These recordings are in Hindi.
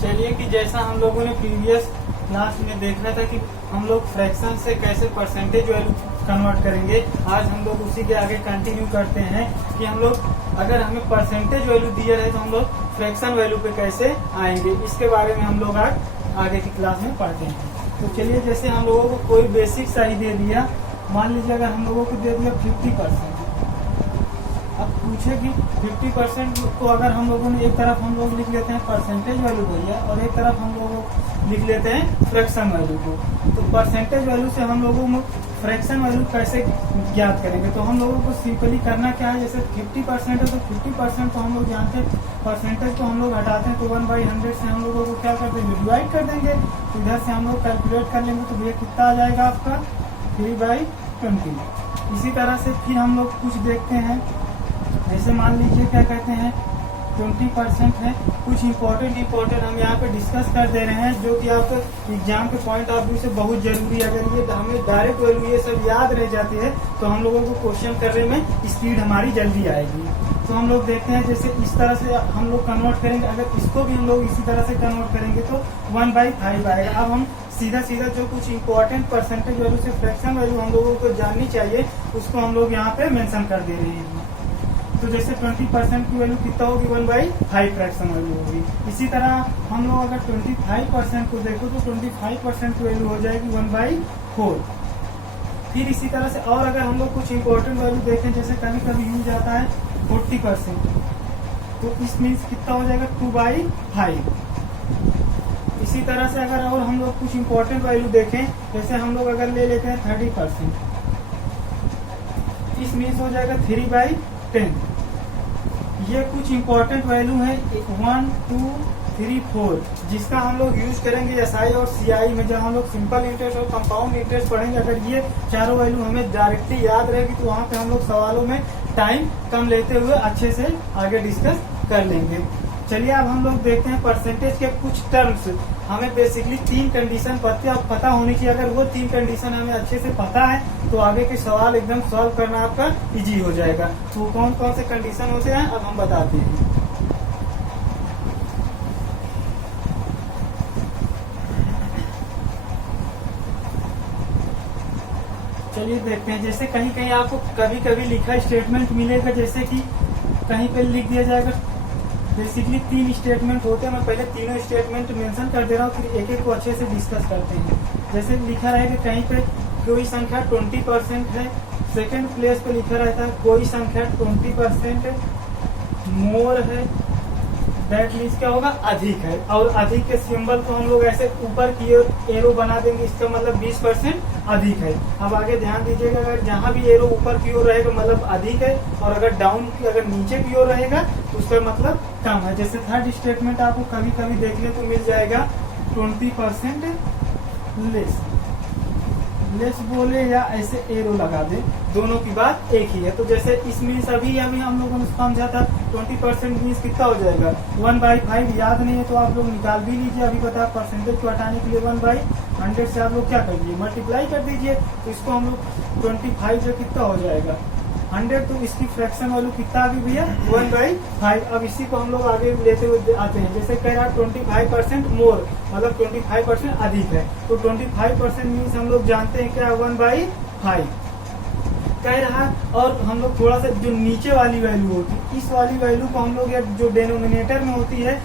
चलिए कि जैसा हम लोगों ने प्रीवियस क्लास में देखा था कि हम लोग फ्रैक्शन से कैसे परसेंटेज वैल्यू कन्वर्ट करेंगे, आज हम लोग उसी के आगे कंटिन्यू करते हैं कि हम लोग अगर हमें परसेंटेज वैल्यू दिया है तो हम लोग फ्रैक्शन वैल्यू पे कैसे आएंगे, इसके बारे में हम लोग आज आगे की क्लास में पढ़ते हैं। तो चलिए, जैसे हम लोगों को कोई बेसिक सा ही दे दिया, मान लीजिए अगर हम लोगों को दे दिया 50%, अब पूछे कि 50% को अगर हम लोगों ने एक तरफ हम लोग लिख लेते हैं परसेंटेज वैल्यू भैया और एक तरफ हम लोग लिख लेते हैं फ्रैक्शन वैल्यू को, तो परसेंटेज वैल्यू से हम लोगों को फ्रैक्शन वैल्यू कैसे ज्ञात करेंगे। तो हम लोगों को सिंपली करना क्या है, जैसे 50% है तो 50% को हम लोग जानते हैं, परसेंटेज को हम लोग हटाते हैं तो 1/100 से हम लोगों को क्या कर देंगे, डिवाइड कर देंगे। तो इधर से हम लोग कैलकुलेट कर लेंगे तो भैया कितना आ जाएगा आपका 3/20। इसी तरह से फिर हम लोग कुछ देखते हैं, जैसे मान लीजिए क्या कहते हैं 20% है। कुछ इम्पोर्टेंट हम यहाँ पे डिस्कस कर दे रहे हैं जो कि आपके एग्जाम के पॉइंट ऑफ व्यू से बहुत जरूरी है। अगर ये हमें डायरेक्ट वैल्यू ये सब याद रह जाती है तो हम लोगों को क्वेश्चन करने में स्पीड हमारी जल्दी आएगी। तो हम लोग देखते हैं जैसे इस तरह से हम लोग कन्वर्ट करेंगे, अगर इसको भी हम लोग इसी तरह से कन्वर्ट करेंगे तो 1/5 आएगा। अब हम सीधा जो कुछ इम्पोर्टेंट परसेंटेज वैल्यू से फ्रैक्शन वैल्यू हम लोगों को जाननी चाहिए उसको हम लोग यहाँ पे मेंशन कर दे रहे हैं। तो जैसे 20% की वैल्यू कितना होगी, 1/5 फ्रैक्शन वैल्यू होगी। इसी तरह हम लोग अगर 25% को देखो तो 25% की वैल्यू हो जाएगी 1/4। फिर इसी तरह से और अगर हम लोग कुछ इम्पोर्टेंट वैल्यू देखें, जैसे कभी कभी यूज आता है 40%, तो इस मीन्स कितना हो जाएगा 2/5। इसी तरह से अगर और हम लोग कुछ इम्पोर्टेंट वैल्यू देखें, जैसे हम लोग अगर ले लेते हैं 30%, इस मीन्स हो जाएगा 3/10। ये कुछ इम्पोर्टेंट वैल्यू है 1, 2, 3, 4 जिसका हम लोग यूज करेंगे एसआई और सीआई में, जब हम लोग सिंपल इंटरेस्ट और कंपाउंड इंटरेस्ट पढ़ेंगे। अगर ये चारों वैल्यू हमें डायरेक्टली याद रहेगी तो वहाँ पे हम लोग सवालों में टाइम कम लेते हुए अच्छे से आगे डिस्कस कर लेंगे। चलिए अब हम लोग देखते हैं परसेंटेज के कुछ टर्म्स। हमें बेसिकली 3 कंडीशन पता होनी चाहिए। अगर वो 3 कंडीशन हमें अच्छे से पता है तो आगे के सवाल एकदम सॉल्व करना आपका इजी हो जाएगा। तो कौन कौन से कंडीशन होते हैं अब हम बताते हैं। चलिए देखते हैं, जैसे कहीं कहीं आपको कभी कभी लिखा स्टेटमेंट मिलेगा, जैसे कि कहीं पे लिख दिया जाएगा बेसिकली 3 स्टेटमेंट होते हैं। मैं पहले तीनों स्टेटमेंट मेंशन कर दे रहा हूँ, फिर एक एक को अच्छे से डिस्कस करते हैं। जैसे लिखा रहेगा कहीं पे कोई संख्या 20% है, सेकंड प्लेस पे लिखा रहता है कोई संख्या 20% मोर है, दैट मीन्स क्या होगा, अधिक है। और अधिक के सिंबल को हम लोग ऐसे ऊपर की ओर एरो बना देंगे, इसका मतलब 20% अधिक है। अब आगे ध्यान दीजिएगा, अगर जहां भी एरो ऊपर की ओर रहेगा मतलब अधिक है, और अगर डाउन की अगर नीचे की ओर रहेगा तो उसका मतलब कम है। जैसे थर्ड स्टेटमेंट आपको कभी कभी देखने को मिल जाएगा 20% लेस बोले या ऐसे एरो लगा दे, दोनों की बात एक ही है। तो जैसे इस मीन्स अभी हम लोगों ने समझा था 20% मीन्स कितना हो जाएगा 1/5। याद नहीं है तो आप लोग निकाल भी लीजिए, अभी पता है परसेंटेज को हटाने के लिए 1/100 से आप लोग क्या कर दीजिए, मल्टीप्लाई कर दीजिए। तो इसको हम लोग 25 से कितना हो जाएगा 100, तो इसकी फ्रैक्शन वैल्यू कितना आ गई भैया 1/5। अब इसी को हम लोग आगे लेते हुए आते हैं, जैसे कह रहा 25% मोर मतलब 25% अधिक है, तो 25% मीन्स हम लोग जानते हैं क्या 1/5 कह रहा है। और हम लोग थोड़ा सा जो नीचे वाली वैल्यू होती है, इस वाली वैल्यू को हम लोग या जो डेनोमिनेटर में होती है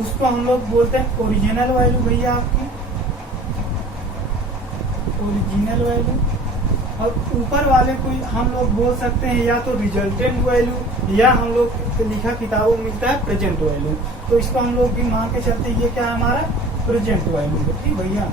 उसको हम लोग बोलते हैं ओरिजिनल वैल्यू भैया, आपकी ओरिजिनल वैल्यू। और ऊपर वाले को हम लोग बोल सकते हैं या तो रिजल्टेंट वैल्यू, या हम लोग लिखा किताबों में मिलता है प्रेजेंट वैल्यू। तो इसको हम लोग भी मान के चलते हैं, ये क्या है हमारा प्रेजेंट वैल्यू है, ठीक भैया।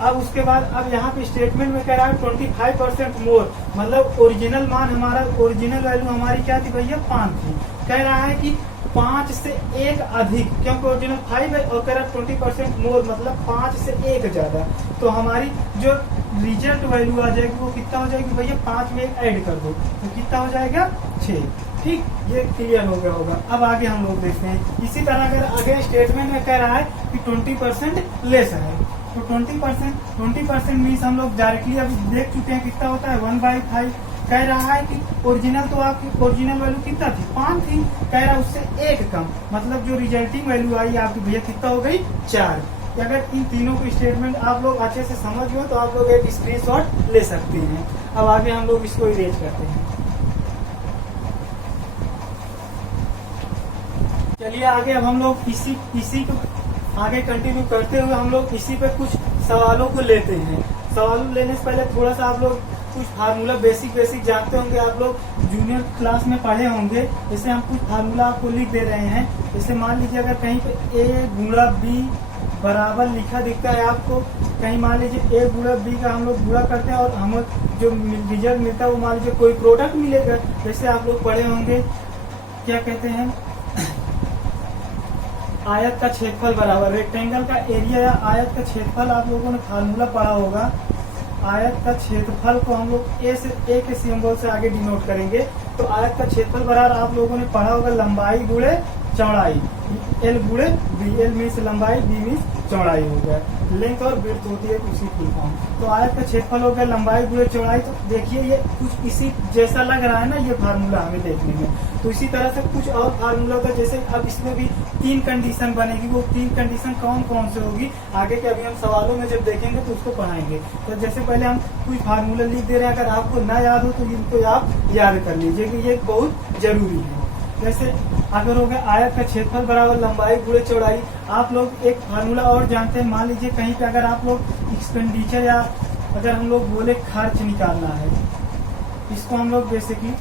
अब उसके बाद अब यहाँ पे स्टेटमेंट में कह रहा है 25% मोर मतलब ओरिजिनल मान हमारा, ओरिजिनल वैल्यू हमारी क्या थी भैया 5 थी। कह रहा है कि 5 से 1 अधिक, क्योंकि ओरिजिनल 5 है, और कह रहा है 20% मोर मतलब 5 से 1 ज्यादा। तो हमारी जो रिजल्ट वैल्यू आ जाएगी वो कितना हो जाएगी भैया 5 में 1 ऐड कर दो तो कितना हो जाएगा 6। ठीक, ये क्लियर हो गया होगा। अब आगे हम लोग देखते हैं, इसी तरह अगर आगे स्टेटमेंट में कह रहा है कि 20% लेस है, तो 20% मीन्स हम लोग डायरेक्टली अभी देख चुके हैं कितना होता है 1/5। कह रहा है कि ओरिजिनल तो आपकी ओरिजिनल वैल्यू कितना थी 5 थी, कह रहा है उससे 1 कम, मतलब जो रिजल्टिंग वैल्यू आई आपकी भैया कितना हो गई 4। अगर इन तीनों को स्टेटमेंट आप लोग अच्छे से समझ लो तो आप लोग एक स्क्रीनशॉट ले सकते हैं। अब आगे हम लोग इसको इरेज करते हैं। चलिए आगे अब हम लोग इसी को आगे कंटिन्यू करते हुए हम लोग इसी पे कुछ सवालों को लेते हैं। सवाल लेने से पहले थोड़ा सा आप लोग कुछ फार्मूला बेसिक जानते होंगे, आप लोग जूनियर क्लास में पढ़े होंगे। जैसे हम कुछ फार्मूला आपको लिख दे रहे हैं। जैसे मान लीजिए अगर कहीं पे A गुणा B बराबर लिखा दिखता है आपको, कहीं मान लीजिए A गुणा B का हम लोग गुणा करते हैं और हमें जो रिजल्ट मिलता है वो मान लीजिए कोई प्रोडक्ट मिलेगा। जैसे आप लोग पढ़े होंगे क्या कहते हैं, आयत का क्षेत्रफल बराबर रेक्टेंगल का एरिया या आयत का क्षेत्रफल आप लोगों ने फार्मूला पढ़ा होगा। आयत का क्षेत्रफल को हम लोग ए के सिंबल से आगे डिनोट करेंगे। तो आयत का क्षेत्रफल बराबर आप लोगों ने पढ़ा होगा लंबाई गुणे चौड़ाई, एल गुणे बी, एल मीन्स लंबाई, बी मीन्स चौड़ाई हो गया। लेंथ और विड्थ होती है उसी फुल फॉर्म। तो आयत का क्षेत्रफल हो गया लंबाई गुणे चौड़ाई। तो देखिए ये कुछ इसी जैसा लग रहा है ना ये फार्मूला हमें देखने में। तो इसी तरह से कुछ और फार्मूला होता है। जैसे अब इसमें भी 3 कंडीशन बनेगी, वो 3 कंडीशन कौन कौन से होगी आगे के अभी हम सवालों में जब देखेंगे तो उसको पढ़ाएंगे। तो जैसे पहले हम कुछ फार्मूला लिख दे रहे हैं, अगर आपको ना याद हो तो इनको आप याद कर लीजिए कि ये बहुत जरूरी है। जैसे अगर हो गया आयत का क्षेत्रफल बराबर लंबाई गुणे चौड़ाई। आप लोग एक फार्मूला और जानते हैं, मान लीजिए कहीं पे अगर आप लोग एक्सपेंडिचर या अगर हम लोग बोले खर्च निकालना है, इसको हम लोग बेसिकली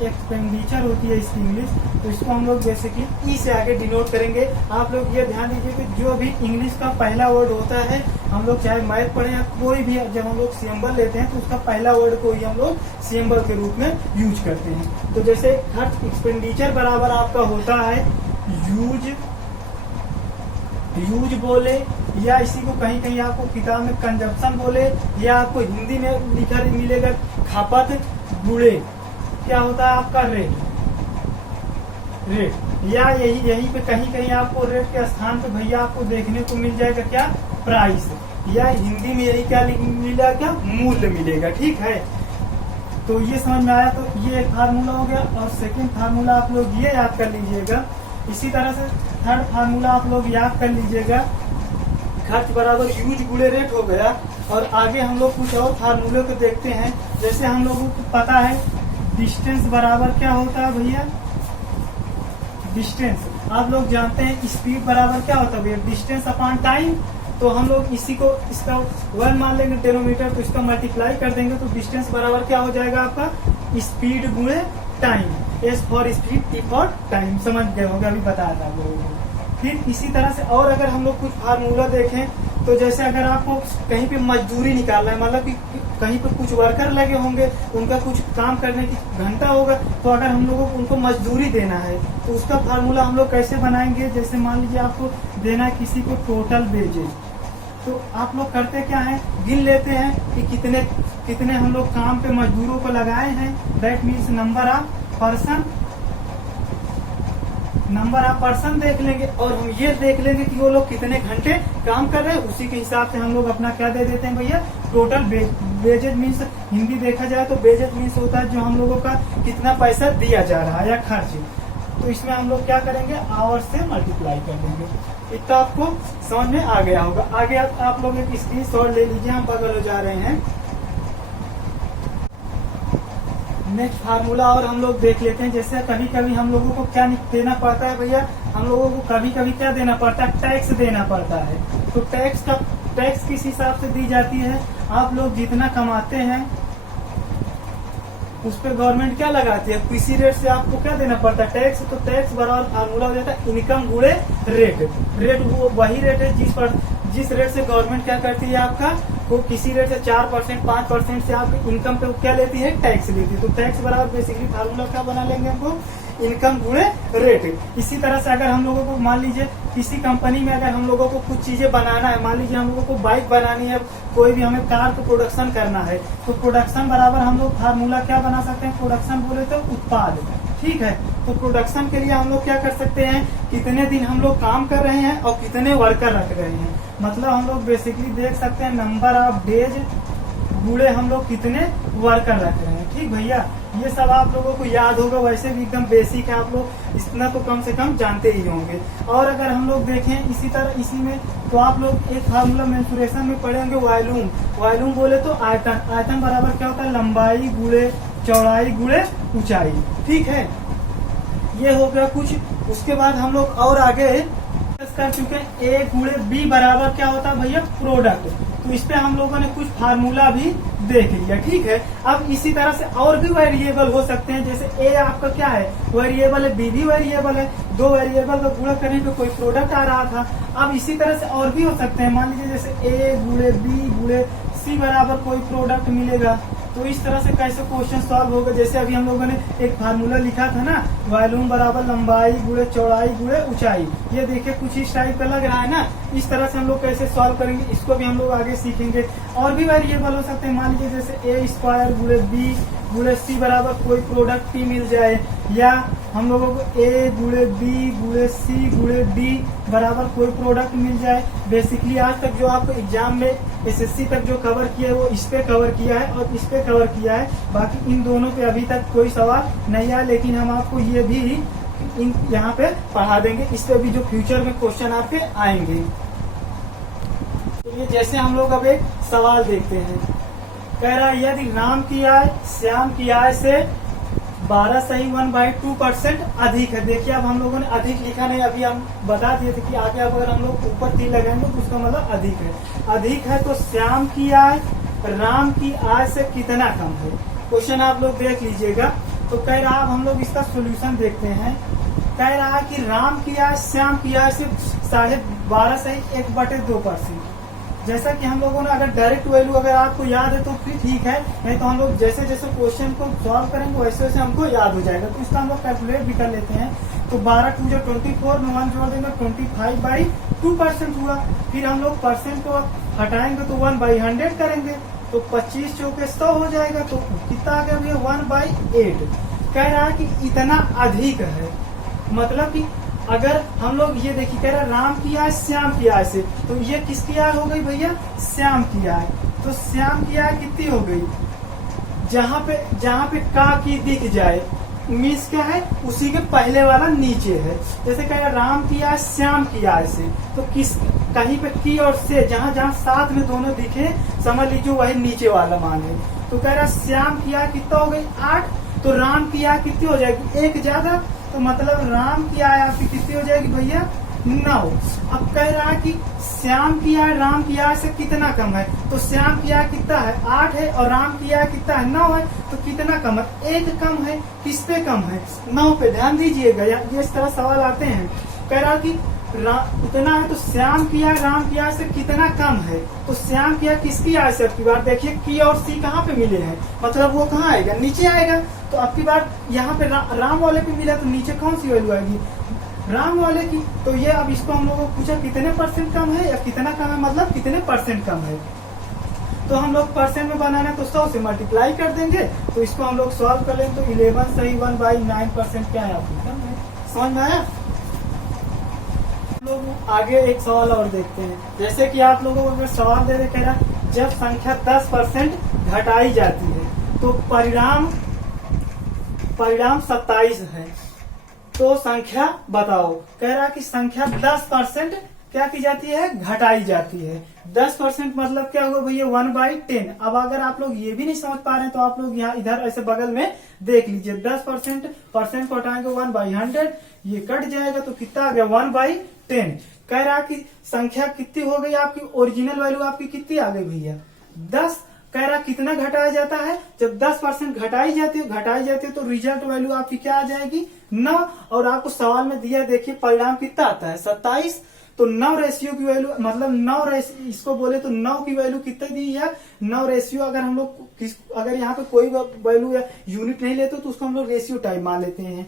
एक्सपेंडिचर होती है इसकी इंग्लिश, तो इसको हम लोग बेसिकली ई से आगे डिनोट करेंगे। आप लोग ये ध्यान दीजिए कि जो भी इंग्लिश का पहला वर्ड होता है, हम लोग चाहे मैथ पढ़े या कोई भी, जब हम लोग सिंबल लेते हैं तो उसका पहला वर्ड को ही हम लोग सिंबल के रूप में यूज करते हैं। तो जैसे खर्च एक्सपेंडिचर बराबर आपका होता है यूज बोले, या इसी को कहीं कहीं आपको किताब में कंजप्शन बोले, या आपको हिंदी में लिखा मिलेगा खपत गुणे क्या होता है आपका रेट, या यही पे कहीं कहीं आपको रेट के स्थान पे भैया आपको देखने को मिल जाएगा क्या प्राइस, या हिंदी में यही क्या मिलेगा क्या मूल्य मिलेगा। ठीक है, तो ये समझ में आया। तो ये एक फार्मूला हो गया। और सेकंड फार्मूला आप लोग ये याद कर लीजिएगा। इसी तरह से थर्ड फार्मूला आप लोग याद कर लीजिएगा, खर्च बराबर यूज गुणे रेट हो गया। और आगे हम लोग कुछ और फार्मूले को देखते हैं। जैसे हम लोगों को पता है डिस्टेंस बराबर क्या होता है भैया, डिस्टेंस आप लोग जानते हैं। स्पीड बराबर क्या होता है भैया, डिस्टेंस अपॉन टाइम। तो हम लोग इसी को इसका 1 मान लेंगे डेनोमीटर, तो इसका मल्टीप्लाई कर देंगे तो डिस्टेंस बराबर क्या हो जाएगा आपका स्पीड गुणे time. S for speed, T for time, समझ गए होंगे, अभी बताया था आप लोगों को। फिर इसी तरह से और अगर हम लोग कुछ फार्मूला देखें तो जैसे अगर आपको कहीं पे मजदूरी निकालना है, मतलब कि कहीं पे कुछ वर्कर लगे होंगे, उनका कुछ काम करने की घंटा होगा, तो अगर हम लोगों को उनको मजदूरी देना है तो उसका फार्मूला हम लोग कैसे बनाएंगे। जैसे मान लीजिए आपको देना है किसी को टोटल वेजेज, तो आप लोग करते क्या है, गिन लेते हैं कि कितने हम लोग काम पे मजदूरों को लगाए हैं। That means number of person देख लेंगे, और हम ये देख लेंगे कि वो लोग कितने घंटे काम कर रहे हैं। उसी के हिसाब से हम लोग अपना क्या दे देते हैं भैया, टोटल वेजेज मीन्स हिंदी देखा जाए तो वेजेज मीन्स होता है जो हम लोगों का कितना पैसा दिया जा रहा है या खर्च। तो इसमें हम लोग क्या करेंगे, आवर्स से मल्टीप्लाई कर देंगे। इतना आपको समझ में आ गया होगा। आगे आप लोग एक स्क्रीनशॉट ले लीजिए, हम बगल हो जा रहे हैं। नेक्स्ट फार्मूला और हम लोग देख लेते हैं। जैसे कभी कभी हम लोगों को क्या देना पड़ता है भैया, हम लोगों को कभी कभी क्या देना पड़ता है, टैक्स देना पड़ता है। तो टैक्स किस हिसाब से दी जाती है, आप लोग जितना कमाते हैं उस पर गवर्नमेंट क्या लगाती है, किसी रेट से आपको क्या देना पड़ता है टैक्स। तो टैक्स बराबर फार्मूला हो जाता है इनकम गुणे रेट। रेट वो वही रेट है जिस रेट से गवर्नमेंट क्या करती है आपका, वो किसी रेट से 4%, 5% से आपके इनकम पे क्या लेती है, टैक्स लेती है। तो टैक्स बराबर बेसिकली फार्मूला क्या बना लेंगे हमको, इनकम गुणे रेट। इसी तरह से अगर हम लोगों को मान लीजिए किसी कंपनी में अगर हम लोगों को कुछ चीजें बनाना है, मान लीजिए हम लोगों को बाइक बनानी है, कोई भी हमें कार को प्रोडक्शन करना है, तो प्रोडक्शन बराबर हम लोग फार्मूला क्या बना सकते हैं, प्रोडक्शन बोले तो उत्पाद। ठीक है, तो प्रोडक्शन के लिए हम लोग क्या कर सकते हैं, कितने दिन हम लोग काम कर रहे हैं और कितने वर्कर रख रहे हैं। मतलब हम लोग बेसिकली देख सकते हैं नंबर ऑफ डेज गुणे हम लोग कितने वर्कर रख रहे हैं। ठीक ठीक भैया, ये सब आप लोगों को याद होगा, वैसे भी एकदम बेसिक है, आप लोग इतना तो कम से कम जानते ही होंगे। और अगर हम लोग देखें इसी तरह इसी में, तो आप लोग एक फार्मूला मेंसुरेशन में पढ़े होंगे, वॉल्यूम। वॉल्यूम बोले तो आयतन। आयतन बराबर क्या होता है, लंबाई गुणे चौड़ाई गुणे ऊंचाई, ठीक है। ये हो गया कुछ। उसके बाद हम लोग और आगे कर चुके हैं, ए गुणे बी बराबर क्या होता है भैया, प्रोडक्ट। तो इस पे हम लोगों ने कुछ फार्मूला भी देख लिया, ठीक है। अब इसी तरह से और भी वेरिएबल हो सकते हैं, जैसे ए आपका क्या है, वेरिएबल है, बी भी वेरिएबल है, दो वेरिएबल का गुणा करने पे कोई प्रोडक्ट आ रहा था। अब इसी तरह से और भी हो सकते हैं, मान लीजिए जैसे ए गुणे बी गुणे सी बराबर कोई प्रोडक्ट मिलेगा। तो इस तरह से कैसे क्वेश्चन सॉल्व होगा, जैसे अभी हम लोगों ने एक फार्मूला लिखा था ना, वॉल्यूम बराबर लंबाई गुणे चौड़ाई गुणे ऊंचाई। ये देखिए कुछ इस टाइप का लग रहा है ना, इस तरह से हम लोग कैसे सॉल्व करेंगे, इसको भी हम लोग आगे सीखेंगे। और भी वेरिएबल हो सकते हैं, मान लीजिए जैसे ए स्क्वायर गुणे बी गुणे सी बराबर कोई प्रोडक्ट ही मिल जाए, या हम लोगों को ए गुणे बी गुणे सी गुणे डी बराबर कोई प्रोडक्ट मिल जाए। बेसिकली आज तक जो आपको एग्जाम में एसएससी तक जो कवर किया है वो इस पे कवर किया है और इस पे कवर किया है, बाकी इन दोनों पे अभी तक कोई सवाल नहीं आया, लेकिन हम आपको ये भी यहाँ पे पढ़ा देंगे, इस पे भी जो फ्यूचर में क्वेश्चन आपके आएंगे। तो ये जैसे हम लोग अब एक सवाल देखते हैं, कह रहा है यदि राम की आय श्याम की आय से 12 सही 1/2% अधिक है। देखिए अब हम लोगों ने अधिक लिखा नहीं, अभी हम बता दिए थे कि आगे अब अगर हम लोग ऊपर तीर लगाएंगे तो उसका मतलब अधिक है। अधिक है तो श्याम की आय राम की आय से कितना कम है। क्वेश्चन आप लोग देख लीजिएगा। तो कह रहा है, अब हम लोग इसका सोल्यूशन देखते हैं। कह रहा है कि राम की आय श्याम की आय से 12.5 सही 1/2%। जैसा कि हम लोगों ने अगर डायरेक्ट वैल्यू अगर आपको याद है तो फिर ठीक है, नहीं तो हम लोग जैसे जैसे क्वेश्चन को सॉल्व करेंगे वैसे वैसे हमको याद हो जाएगा। तो इसका हम लोग कैलकुलेट भी कर लेते हैं। तो 12 2 जो 24 में 1 जोड़ देंगे 25/2% हुआ। फिर हम लोग परसेंट को हटाएंगे तो 1/100 करेंगे, तो 25 चौके 100 हो जाएगा। तो कितना आ गया भैया 1/8। कह रहा है कि इतना अधिक है, मतलब कि अगर हम लोग ये देखिए, कह रहा राम की आय श्याम की आय से, तो ये किसकी आय हो गई भैया, श्याम की आय। तो श्याम की आय कितनी हो गई, जहाँ पे का की दिख जाए मीन्स क्या है, उसी के पहले वाला नीचे है। जैसे कह रहा राम की आय श्याम की आय से, तो किस कहीं पे की और से जहाँ जहाँ साथ में दोनों दिखे समझ लीजिए वही नीचे वाला मान है। तो कह रहा श्याम की आय कितना हो गई 8, तो राम की आय कितनी हो जाएगी 1 ज्यादा, तो मतलब राम की आय आपकी कितनी हो जाएगी भैया 9। अब कह रहा है कि श्याम की आय राम की आय से कितना कम है, तो श्याम की आय कितना है 8 है और राम की आय कितना है 9 है, तो कितना कम है 1 कम है। किस पे कम है 9 पे, ध्यान दीजिएगा। ये इस तरह सवाल आते हैं। कह रहा कि उतना है तो श्याम की आय राम की आय से कितना कम है, तो श्याम की आय किसकी आय से, अब की बार देखिए की और सी कहाँ पे मिले हैं, मतलब वो कहाँ आएगा नीचे आएगा। तो अब की बार यहाँ पे राम वाले पे मिला तो नीचे कौन सी वैल्यू आएगी राम वाले की। तो ये अब इसको हम लोगों को पूछा कितने परसेंट कम है या कितना कम है, मतलब कितने परसेंट कम है। तो हम लोग परसेंट में बनाना है तो 100 से मल्टीप्लाई कर देंगे, तो इसको हम लोग सॉल्व कर लेंगे। तो 11 सही 1/9% क्या है आपको कम है। समझ में आया। लोग आगे एक सवाल और देखते हैं। जैसे कि आप लोगों को सवाल दे कह रहा जब संख्या 10% घटाई जाती है तो परिणाम 27 है, तो संख्या बताओ। कह रहा कि संख्या 10% क्या की जाती है, घटाई जाती है। 10% मतलब क्या हुआ भैया 1/10। अब अगर आप लोग ये भी नहीं समझ पा रहे हैं तो आप लोग यहाँ इधर ऐसे बगल में देख लीजिए। 10% परसेंट को हटाएंगे 1/100, ये कट जाएगा तो कितना आ गया 1/10। कह रहा कि संख्या कितनी हो गई आपकी, ओरिजिनल वैल्यू आपकी कितनी आ गई भैया 10। कह रहा कितना घटाया जाता है, जब 10% घटाई जाती है तो रिजल्ट वैल्यू आपकी क्या आ जाएगी 9। और आपको सवाल में दिया देखिए परिणाम कितना आता है 27। तो 9 रेशियो की वैल्यू मतलब 9 रेशियो इसको बोले तो 9 की वैल्यू कितनी दी है 9 रेशियो। अगर हम लोग अगर यहाँ पे कोई वैल्यू या यूनिट नहीं लेते तो उसको हम लोग रेशियो टाइप मान लेते हैं।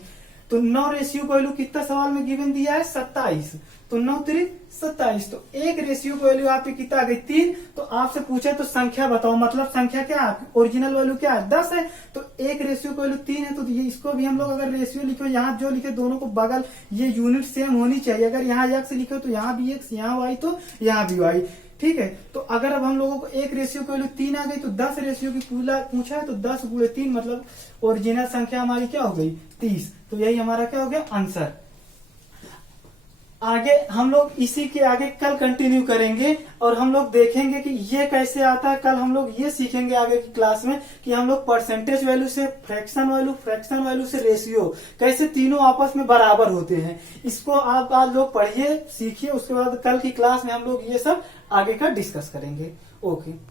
तो 9 रेशियो वैल्यू कितना सवाल में गिवन दिया है 27। तो 9 3 27। तो एक रेशियो की वैल्यू आपकी कितना आ गई 3। तो आपसे पूछे तो संख्या बताओ, मतलब संख्या क्या है ओरिजिनल वैल्यू क्या है 10 है, तो एक रेशियो की वैल्यू 3 है। तो ये इसको भी हम लोग अगर रेशियो लिखे यहाँ जो लिखे दोनों को बगल ये यूनिट सेम होनी चाहिए। अगर यहाँ x लिखे तो यहाँ भी x, यहाँ y तो यहाँ भी y। ठीक है। तो अगर अब हम लोगों को एक रेशियो की वैल्यू 3 आ गई तो 10 रेशियो की पूछा है तो 10 गुणे 3 मतलब ओरिजिनल संख्या हमारी क्या हो गई 30। तो यही हमारा क्या हो गया आंसर। आगे हम लोग इसी के आगे कल कंटिन्यू करेंगे और हम लोग देखेंगे कि ये कैसे आता है। कल हम लोग ये सीखेंगे आगे की क्लास में कि हम लोग परसेंटेज वैल्यू से फ्रैक्शन वैल्यू से रेशियो कैसे तीनों आपस में बराबर होते हैं। इसको आप आज लोग पढ़िए सीखिए, उसके बाद कल की क्लास में हम लोग ये सब आगे का डिस्कस करेंगे। ओके।